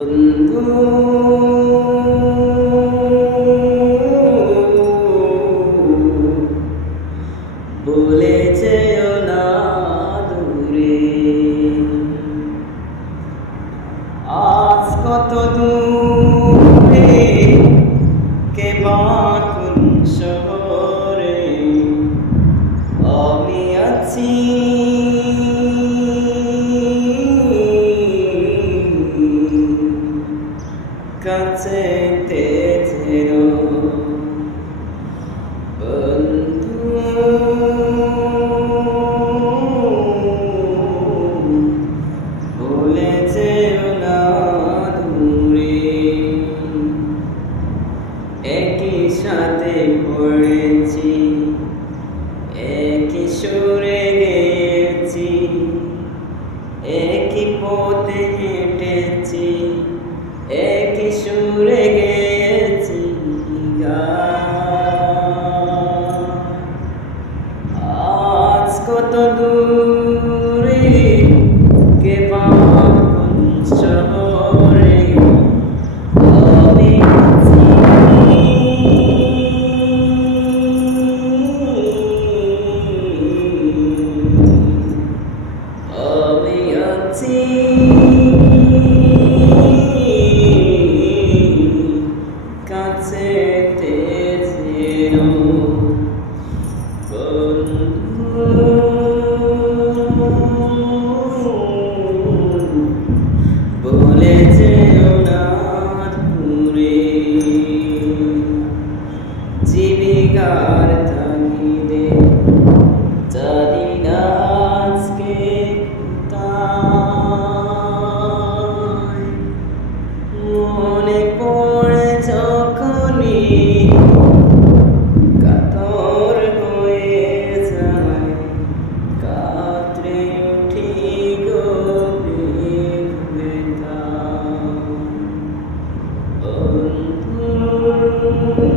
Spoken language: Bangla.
বন্ধু বলে না দূরে। আজ কত দূরে কে কোন শহরে? আছি কাছে তেজেরো বন্ধু ভুলে যেও না দূরে একই সাথে পড়েছি একই সুরে গেছি একই পথে Hallelujah. ভুলে জীবিকা Thank you.